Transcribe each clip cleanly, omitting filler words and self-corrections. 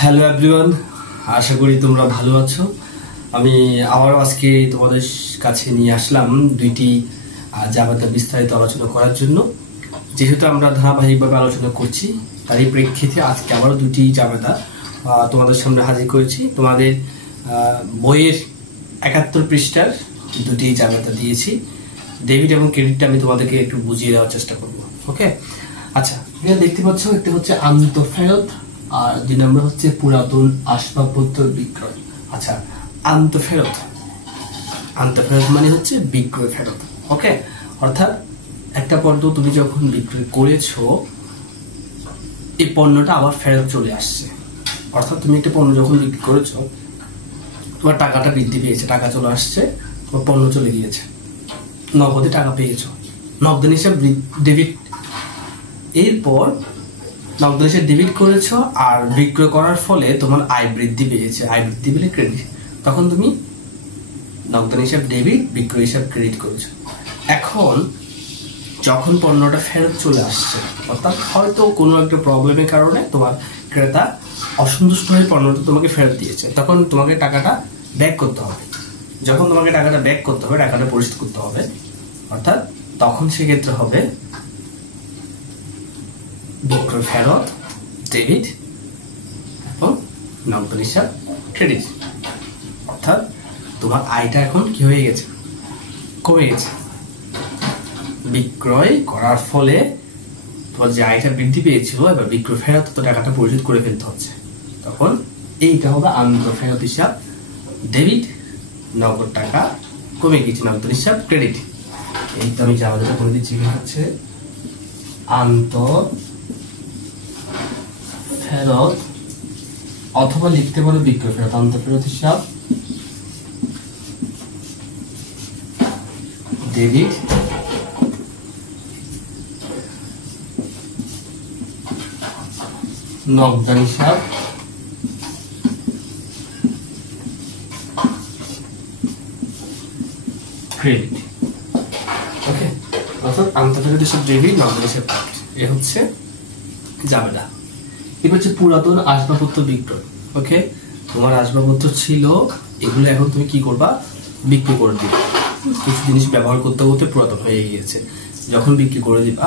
Hello everyone, আশা করি তোমরা ভালো আছো। আমি আবারও আজকে তোমাদের কাছে নিয়ে আসলাম দুইটি জাভাতে বিস্তারিত আলোচনা করার জন্য। যেহেতু আমরা ধারাবাহিকভাবে আলোচনা করছি, তারই প্রেক্ষিতে আজকে আবারও দুটি জাভাতা তোমাদের সামনে হাজির করেছি। তোমাদের বইয়ের 71 পৃষ্ঠার দুটি জাভাতা দিয়েছি। ডেবিট এবং ক্রেডিটটা আমি তোমাদেরকে একটু বুঝিয়ে দেওয়ার চেষ্টা করবো। ওকে, আচ্ছা, এখানে দেখতে পাচ্ছ একটা হচ্ছে আন্তঃফেরত আর 2 নম্বর হচ্ছে পুরাতন আসবাবপত্র বিক্রয়। আচ্ছা, আন্তঃফেরত মানে হচ্ছে বিক্রয় ফেরত। ওকে, অর্থাৎ একটা পণ্য তুমি যখন বিক্রয় করেছো, এই পণ্যটা আবার ফেরত চলে আসছে। অর্থাৎ তুমি একটা পণ্য যখন বিক্রি করেছো, তোমার টাকাটা বৃদ্ধি পেয়েছে, টাকা চলে আসছে, তোমার পণ্য চলে গিয়েছে, নগদে টাকা পেয়েছো, নগদ হিসাব ডেবিট। এরপর নগদ হিসাব ডেবিট করেছো আর বিক্রয় করার ফলে তোমার আয় বৃদ্ধি পেয়েছে, আয় বৃদ্ধি পেলে ক্রেডিট। তখন তুমি নগদ হিসাব ডেবিট, বিক্রয় হিসাব ক্রেডিট করেছো। এখন যখন পণ্যটা ফেরত চলে আসছে, অর্থাৎ হয়তো কোনো একটা প্রবলেমের কারণে তোমার ক্রেতা অসন্তুষ্ট হয়ে পণ্যটা তোমাকে ফেরত দিয়েছে, তখন তোমাকে টাকাটা ব্যাক করতে হবে। যখন তোমাকে টাকাটা ব্যাক করতে হবে, টাকাটা পরিশোধ করতে হবে, অর্থাৎ তখন সেক্ষেত্রে হবে বিক্রয় ফেরত ডেবিট এবং নগদ হিসাব ক্রেডিট। অর্থাৎ তোমার আয়টা এখন কি হয়ে গেছে, কমে গেছে। বিক্রয় করার ফলে তোমার যে আয়টা বৃদ্ধি পেয়েছিল, এবার বিক্রয় ফেরত তো টাকাটা পরিশোধ করে ফেলতে হচ্ছে। তখন এইটা হবে আন্তঃফেরত হিসাব ডেবিট, নগদ টাকা কমে গেছে, নগদ হিসাব ক্রেডিট। এই তো আমি যাওয়া যেটা করে দিচ্ছি, এখানে হচ্ছে আন্তঃফেরত, অথবা লিখতে পারো বিক্রয় ফেরত। আন্তঃফেরত হিসাব ডেবিট, নগদ হিসাব ক্রেডিট। ওকে, অর্থাৎ আন্তঃফেরত হিসাব ডেবিট, নগদ হিসাব ক্রেডিট। এ হচ্ছে জাবেদা। এবার হচ্ছে পুরাতন আসবাবপত্র বিক্রয়। ওকে, তোমার আসবাবপত্র ছিল, এগুলো এখন তুমি কি করবা, বিক্রি করে দিবা। কিছু জিনিস ব্যবহার করতে করতে পুরাতন হয়ে গিয়েছে, যখন বিক্রি করে দিবা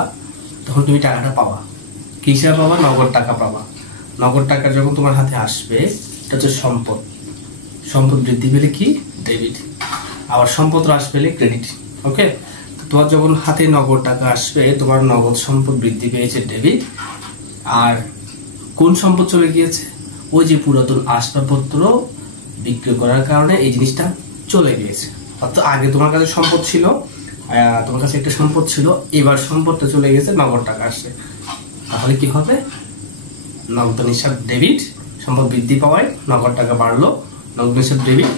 তখন তুমি টাকাটা পাবা। কি হিসাবে পাবা, নগদ টাকা পাবা। নগদ টাকা যখন তোমার হাতে আসবে, এটা হচ্ছে সম্পদ। সম্পদ বৃদ্ধি পেলে কি, ডেবিট। আবার সম্পদ হ্রাস পেলে ক্রেডিট। ওকে, তোমার যখন হাতে নগদ টাকা আসবে, তোমার নগদ সম্পদ বৃদ্ধি পেয়েছে, ডেবিট। আর কোন সম্পদ চলে গিয়েছে, ওই যে পুরাতন আসবাবপত্র বিক্রি করার কারণে এই জিনিসটা চলে গিয়েছে। অর্থাৎ আগে তোমার কাছে সম্পদ ছিল, তোমার কাছে একটা সম্পদ ছিল, এবার সম্পদটা চলে গেছে, নগদ টাকা আসছে। তাহলে কি হবে, নগদ হিসাব ডেবিট, সম্পদ বৃদ্ধি পাওয়ায় নগদ টাকা বাড়লো, নগদ হিসাব ডেবিট।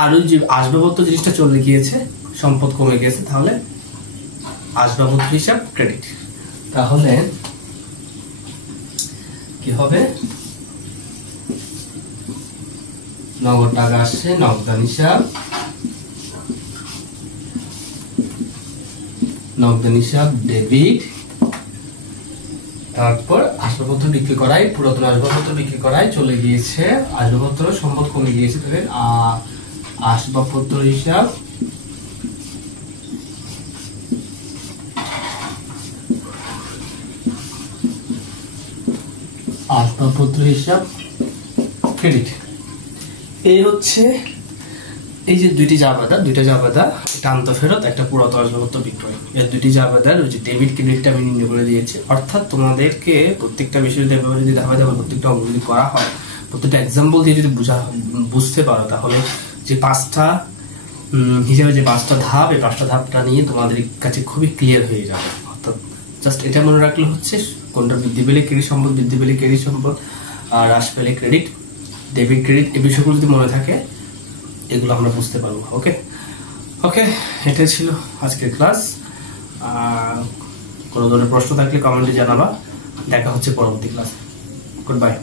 আর ওই যে আসবাবপত্র জিনিসটা চলে গিয়েছে, সম্পদ কমে গেছে, তাহলে আসবাবপত্র হিসাব ক্রেডিট। তাহলে কি হবে, নগদ টাকা আসছে, নগদ হিসাব ডেবিট। তারপর আসবাবপত্র বিক্রি করায়, পুরাতন আসবাবপত্র বিক্রি করায় চলে গিয়েছে আসবাবপত্র, সম্পদ কমে গিয়েছে, তাহলে আসবাবপত্র হিসাব ক্রেডিট। এই হচ্ছে এই যে দুইটা জাবেদা, একটা আন্তঃফেরত, একটা পুরাতন আসবাবপত্র বিক্রয়। এই দুইটি জাবেদার ওই যে ডেবিট ক্রেডিটটা আমি নির্ণয় করে দিয়েছি। অর্থাৎ তোমাদেরকে প্রত্যেকটা বিষয় যদি ধারাবাহিকভাবে প্রত্যেকটা অঙ্ক যদি করা হয়, প্রত্যেকটা এক্সাম্পল দিয়ে যদি বুঝতে পারো, তাহলে যে 5টা হিসেবে যে 5টা ধাপ, এই 5টা ধাপটা নিয়ে তোমাদের কাছে খুবই ক্লিয়ার হয়ে যাবে। অর্থাৎ জাস্ট এটা মনে রাখলে হচ্ছে, কোনটা বৃদ্ধি পেলে ক্রেডিট সম্পদ, বৃদ্ধি পেলে ক্রেডিট সম্পদ, আর হ্রাস পেলে ক্রেডিট, ডেবিট ক্রেডিট, এই বিষয়গুলো যদি মনে থাকে, এগুলো আমরা বুঝতে পারবো। ওকে ওকে, এটাই ছিল আজকের ক্লাস। কোনো ধরনের প্রশ্ন থাকলে কমেন্টে জানাবা। দেখা হচ্ছে পরবর্তী ক্লাসে। Good bye.